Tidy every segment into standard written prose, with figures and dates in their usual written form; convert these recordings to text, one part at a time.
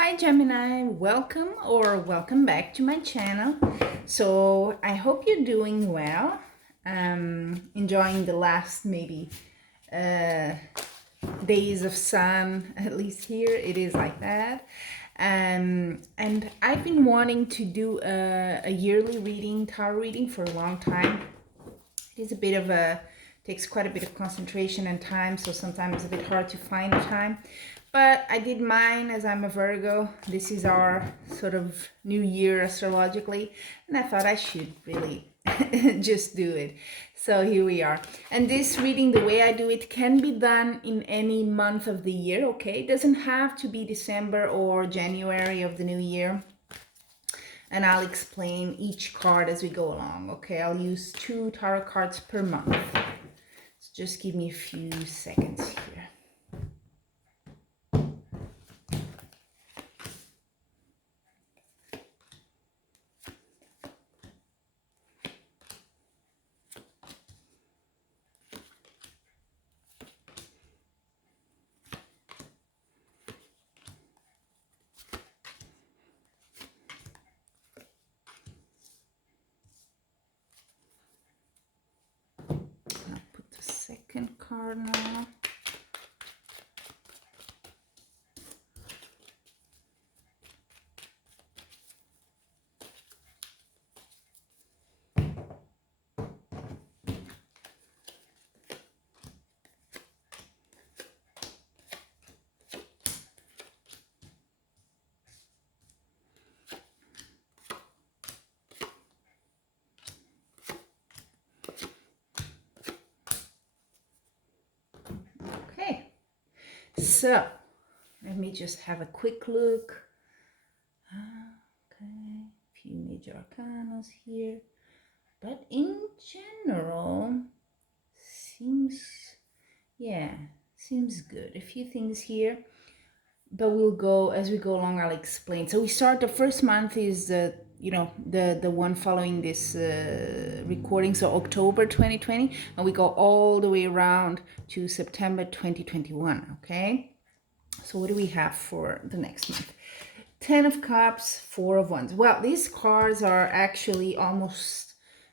Hi Gemini, welcome back to my channel. So I hope you're doing well, enjoying the last maybe uh, days of sun. At least here it is like that. And I've been wanting to do a yearly reading, tarot reading for a long time. It is a bit of a takes quite a bit of concentration and time, so sometimes it's a bit hard to find the time. But I did mine as I'm a Virgo. This is our sort of new year astrologically, and I thought I should really just do it. So here we are. And this reading, the way I do it, can be done in any month of the year, okay? It doesn't have to be December or January of the new year. And I'll explain each card as we go along, okay? I'll use 2 tarot cards per month. So just give me a few seconds here. I'll put the second card now. Okay, so let me just have a quick look. Okay, a few major arcanas here, but in general, seems good. A few things here, but we'll go as we go along. I'll explain. So we start. The first month is the one following this recording, so October 2020, and we go all the way around to September 2021. Okay, so what do we have for the next month? 10 of Cups, 4 of Wands. Well, these cards are actually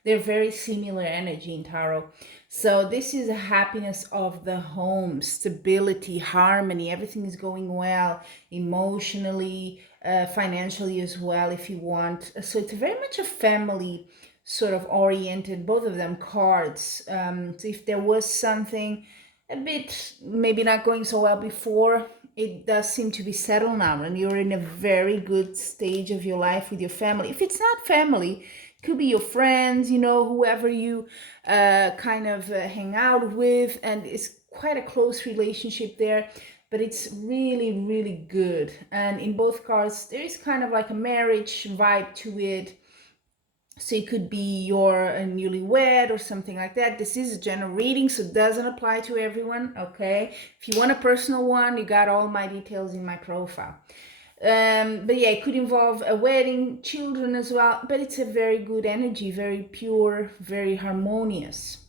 they're very similar energy in tarot. So this is a happiness of the home, stability, harmony, everything is going well emotionally, financially as well if you want. So it's very much a family sort of oriented, both of them cards. So if there was something a bit maybe not going so well before, it does seem to be settled now, and you're in a very good stage of your life with your family. If it's not family, it could be your friends, whoever you hang out with, and it's quite a close relationship there, but it's really, really good. And in both cards, there is kind of like a marriage vibe to it. So it could be you're a newlywed or something like that. This is a general reading, so it doesn't apply to everyone, okay? If you want a personal one, you got all my details in my profile. But yeah, it could involve a wedding, children as well, but it's a very good energy, very pure, very harmonious.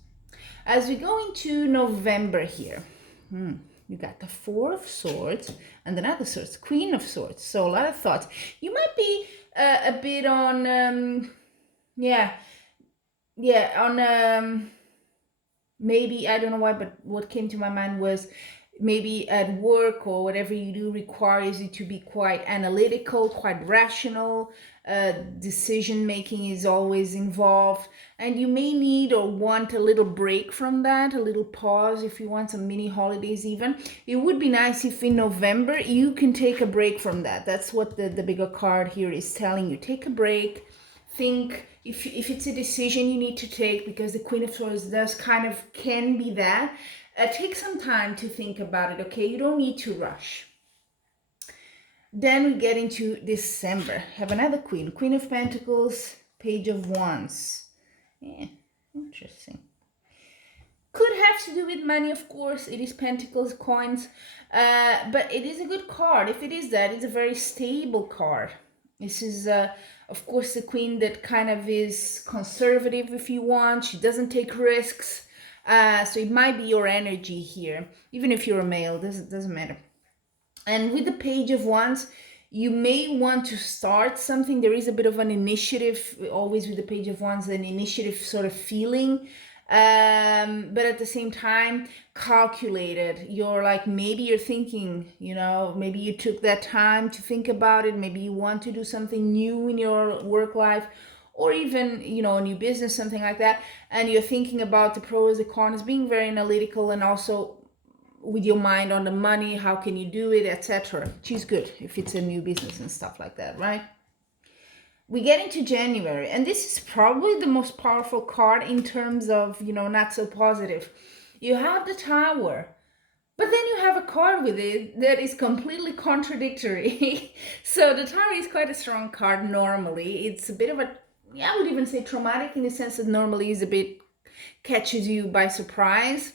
As we go into November here, you got the 4 of Swords and another Swords, Queen of Swords. So a lot of thoughts. You might be a bit on... on maybe, I don't know why, but what came to my mind was maybe at work or whatever you do requires you to be quite analytical, quite rational. Decision making is always involved, and you may need or want a little break from that, a little pause if you want some mini holidays even. It would be nice if in November you can take a break from that. That's what the bigger card here is telling you. Take a break. Think if it's a decision you need to take, because the Queen of Swords does can be that. Take some time to think about it, okay? You don't need to rush. Then we get into December. Have another Queen. Queen of Pentacles, Page of Wands. Yeah, interesting. Could have to do with money, of course. It is Pentacles, coins. But it is a good card. If it is that, it's a very stable card. This is, of course, the Queen that kind of is conservative if you want. She doesn't take risks. So it might be your energy here. Even if you're a male, doesn't matter. And with the Page of Wands, You may want to start something. There is a bit of an initiative, always with the Page of Wands, an initiative sort of feeling. But at the same time, calculated. You're like, maybe you're thinking, maybe you took that time to think about it. Maybe you want to do something new in your work life, or even, a new business, something like that. And you're thinking about the pros, the cons, being very analytical, and also with your mind on the money, how can you do it, etc. Which is good if it's a new business and stuff like that, right? We get into January, and this is probably the most powerful card in terms of, not so positive. You have the Tower, but then you have a card with it that is completely contradictory. So the Tower is quite a strong card normally. It's a bit of I would even say traumatic, in the sense that normally is a bit catches you by surprise.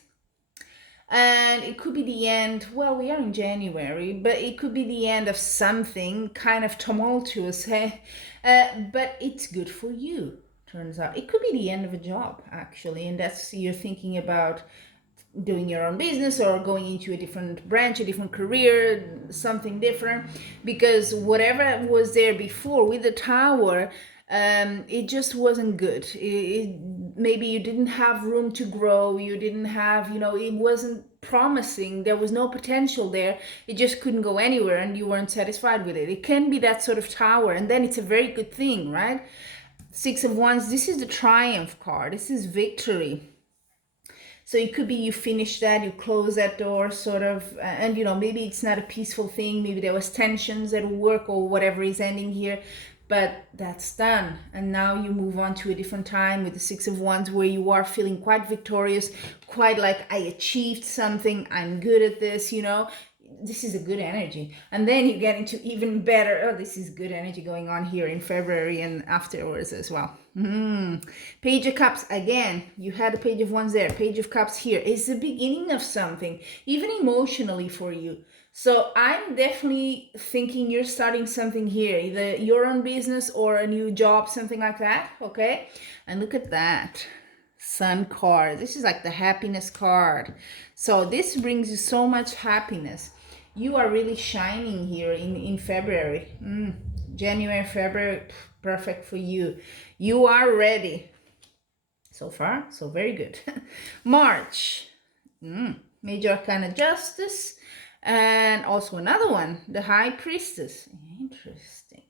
And it could be the end, well, we are in January, but it could be the end of something kind of tumultuous. But it's good for you, turns out. It could be the end of a job, actually, and that's, you're thinking about doing your own business or going into a different branch, a different career, something different, because whatever was there before with the Tower, it just wasn't good. Maybe you didn't have room to grow. You didn't have, it wasn't promising. There was no potential there. It just couldn't go anywhere, and you weren't satisfied with it. It can be that sort of Tower, and then it's a very good thing, right? Six of Wands, this is the Triumph card. This is victory. So it could be you finish that, you close that door, sort of, and maybe it's not a peaceful thing. Maybe there was tensions at work or whatever is ending here, but that's done. And now you move on to a different time with the Six of Wands, where you are feeling quite victorious, quite like, I achieved something, I'm good at this, This is a good energy. And then you get into even better, this is good energy going on here in February and afterwards as well. Page of Cups, again, you had a Page of Wands there. Page of Cups here is the beginning of something, even emotionally for you. So I'm definitely thinking you're starting something here, either your own business or a new job, something like that, okay? And look at that. Sun card. This is like the happiness card. So this brings you so much happiness. You are really shining here in February. January, February, perfect for you. You are ready. So far, so very good. March. Major Arcana Justice. And also another one, the High Priestess. Interesting.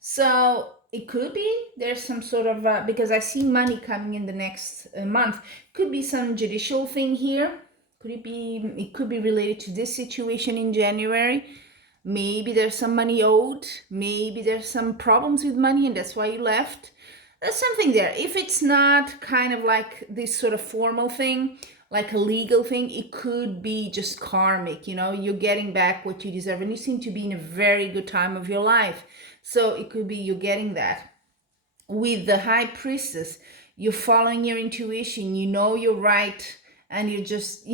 So it could be there's some sort of, because I see money coming in the next month. Could be some judicial thing here. It could be related to this situation in January. Maybe there's some money owed. Maybe there's some problems with money and that's why you left. There's something there. If it's not kind of like this sort of formal thing, like a legal thing, it could be just karmic, you're getting back what you deserve, and you seem to be in a very good time of your life. So it could be you're getting that. With the High Priestess, you're following your intuition, you're right, and you're just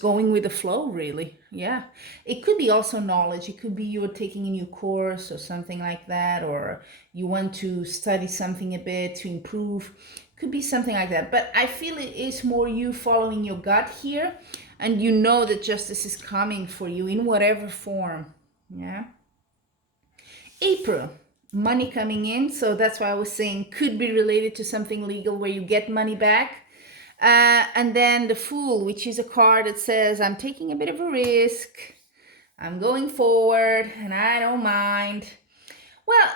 going with the flow, really. Yeah. It could be also knowledge. It could be you're taking a new course or something like that, or you want to study something a bit to improve. Could be something like that. But I feel it is more you following your gut here, and that justice is coming for you in whatever form. Yeah. April, money coming in. So that's why I was saying could be related to something legal where you get money back. And then the Fool, which is a card that says, I'm taking a bit of a risk. I'm going forward and I don't mind. Well,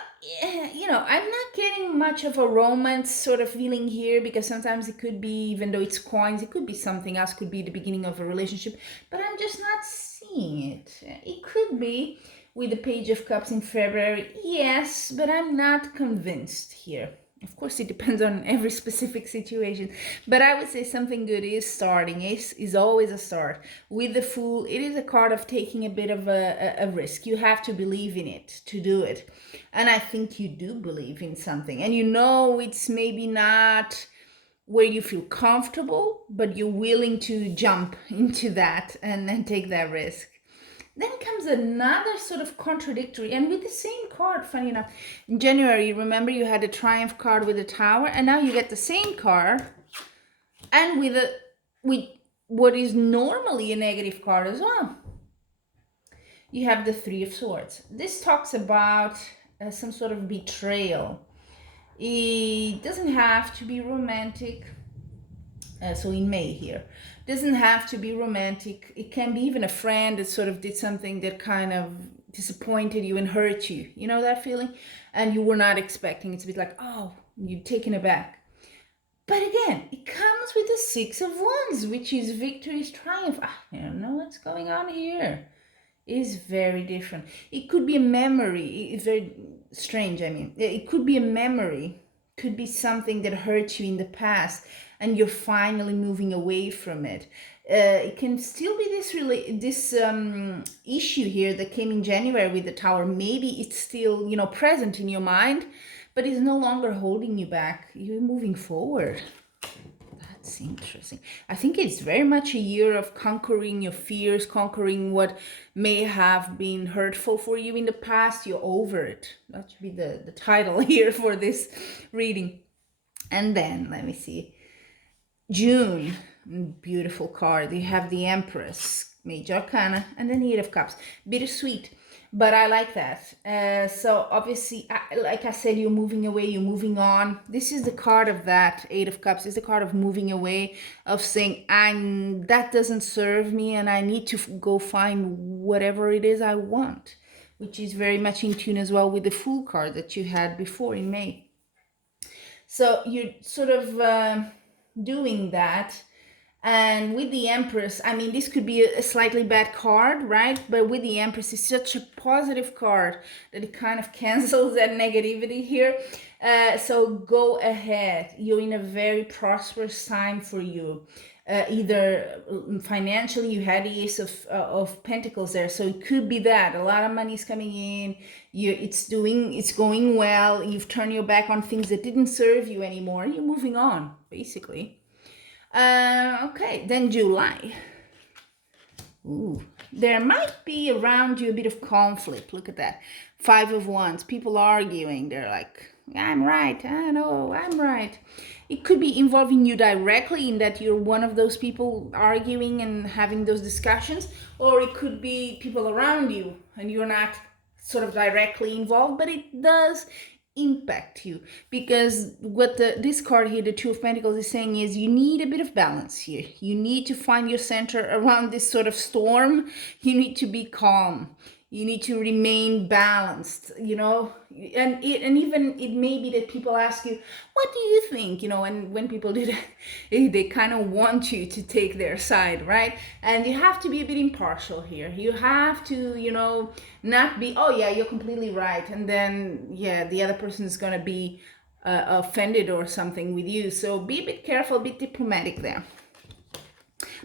I'm not getting much of a romance sort of feeling here, because sometimes it could be, even though it's coins, it could be something else, could be the beginning of a relationship, but I'm just not seeing it. It could be with the Page of Cups in February, yes, but I'm not convinced here. Of course, it depends on every specific situation, but I would say something good is starting, is always a start. With the Fool, it is a card of taking a bit of a risk. You have to believe in it to do it. And I think you do believe in something. And it's maybe not where you feel comfortable, but you're willing to jump into that and then take that risk. Then comes another sort of contradictory, and with the same card, funny enough. In January, remember you had a Triumph card with a Tower, and now you get the same card, and with what is normally a negative card as well. You have the Three of Swords. This talks about some sort of betrayal. It doesn't have to be romantic. So in May here, doesn't have to be romantic. It can be even a friend that sort of did something that kind of disappointed you and hurt you. You know that feeling? And you were not expecting. It's a bit like, oh, you're taken aback. But again, it comes with the Six of Wands, which is victory's triumph. I don't know what's going on here. Is very different. It could be a memory. It's very strange. I mean, it could be a memory. Could be something that hurt you in the past, and you're finally moving away from it. It can still be this issue here that came in January with the Tower. Maybe it's still present in your mind, but it's no longer holding you back. You're moving forward. That's interesting. I think it's very much a year of conquering your fears, conquering what may have been hurtful for you in the past. You're over it. That should be the title here for this reading. And then, let me see. June, beautiful card. You have the Empress, Major Arcana, and then the Eight of Cups. Bittersweet. But I like that. So obviously, like I said, you're moving away, you're moving on. This is the card of that. Eight of Cups is the card of moving away, of saying, that doesn't serve me and I need to go find whatever it is I want, which is very much in tune as well with the Fool card that you had before in May. So you're sort of doing that. And with the Empress, I mean, this could be a slightly bad card, right? But with the Empress, it's such a positive card that it kind of cancels that negativity here. So go ahead. You're in a very prosperous time for you. Either financially, you had the Ace of Pentacles there, so it could be that a lot of money is coming in. It's going well. You've turned your back on things that didn't serve you anymore. You're moving on, basically. Okay, then July. Ooh, there might be around you a bit of conflict. Look at that. Five of Wands. People arguing. They're like, I'm right. I know, I'm right. It could be involving you directly in that you're one of those people arguing and having those discussions, or it could be people around you and you're not sort of directly involved, but it does impact you, because what this card here, the Two of Pentacles, is saying is you need a bit of balance here. You need to find your center around this sort of storm. You need to be calm. You need to remain balanced, and even it may be that people ask you, what do you think? And when people do that, they kind of want you to take their side, right? And you have to be a bit impartial here. You have to, not be, oh yeah, you're completely right. And then, yeah, the other person is going to be offended or something with you. So be a bit careful, a bit diplomatic there.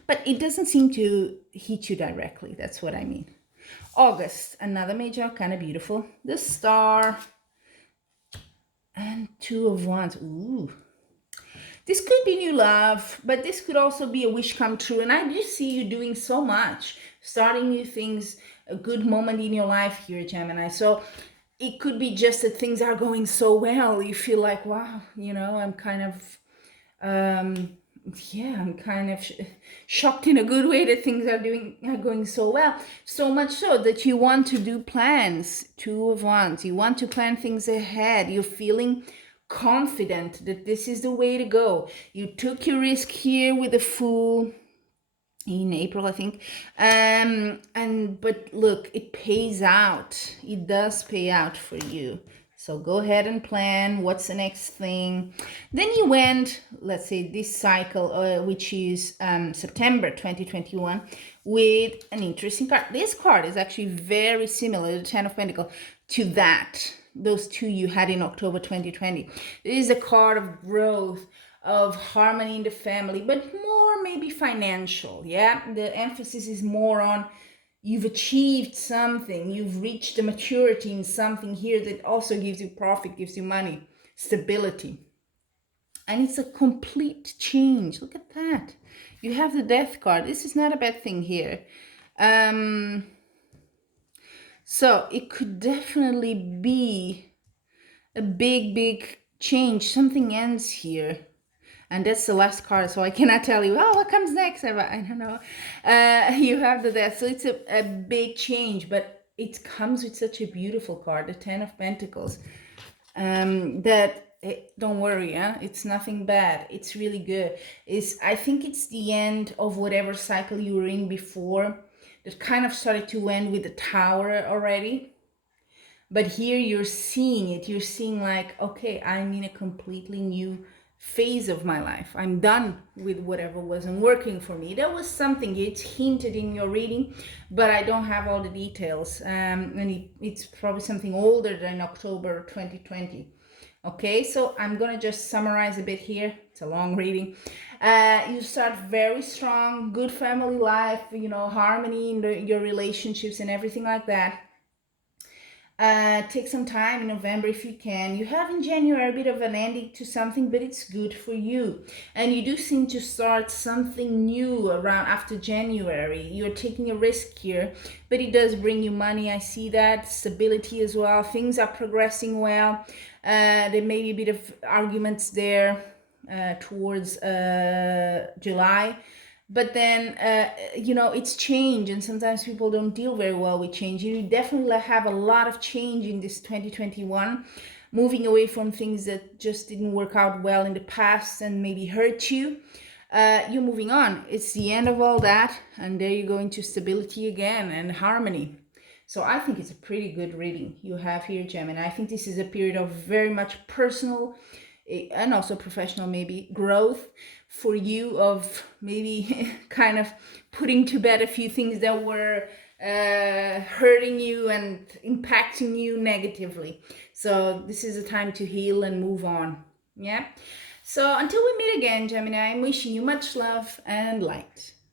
But it doesn't seem to hit you directly. That's what I mean. August, another major, kind of beautiful. The Star and Two of Wands. Ooh. This could be new love, but this could also be a wish come true. And I do see you doing so much, starting new things, a good moment in your life here, Gemini. So it could be just that things are going so well. You feel like, wow, I'm kind of... I'm kind of shocked in a good way that things are going so well. So much so that you want to do plans. Two of Wands. You want to plan things ahead. You're feeling confident that this is the way to go. You took your risk here with the Fool in April, I think. But look, it pays out. It does pay out for you. So go ahead and plan what's the next thing. Then you went, let's say this cycle, which is September 2021, with an interesting card. This card is actually very similar, the Ten of Pentacles, to those two you had in October 2020. It is a card of growth, of harmony in the family, but more maybe financial, yeah? The emphasis is more on you've achieved something, you've reached the maturity in something here that also gives you profit, gives you money, stability. And it's a complete change. Look at that. You have the Death card. This is not a bad thing here. So it could definitely be a big change. Something ends here. And that's the last card, so I cannot tell you, oh, what comes next? I don't know. You have the death, so it's a big change, but it comes with such a beautiful card, the Ten of Pentacles. Don't worry, it's nothing bad. It's really good. I think it's the end of whatever cycle you were in before that kind of started to end with the Tower already. But here you're seeing it. You're seeing like, okay, I'm in a completely new phase of my life. I'm done with whatever wasn't working for me. That was something, it's hinted in your reading, but I don't have all the details. And it's probably something older than October 2020. Okay, so I'm gonna just summarize a bit here. It's a long reading. You start very strong, good family life, harmony in your relationships and everything like that. Take some time in November if you can. You have in January a bit of an ending to something, but it's good for you. And you do seem to start something new around after January. You're taking a risk here, but it does bring you money. I see that. Stability as well. Things are progressing well. There may be a bit of arguments there towards July. But then, it's change, and sometimes people don't deal very well with change. You definitely have a lot of change in this 2021, moving away from things that just didn't work out well in the past and maybe hurt you. You're moving on. It's the end of all that, and there you go into stability again and harmony. So I think it's a pretty good reading you have here, Gemini. I think this is a period of very much personal and also professional maybe growth for you, of maybe kind of putting to bed a few things that were hurting you and impacting you negatively. So this is a time to heal and move on. Yeah. So until we meet again, Gemini, I'm wishing you much love and light.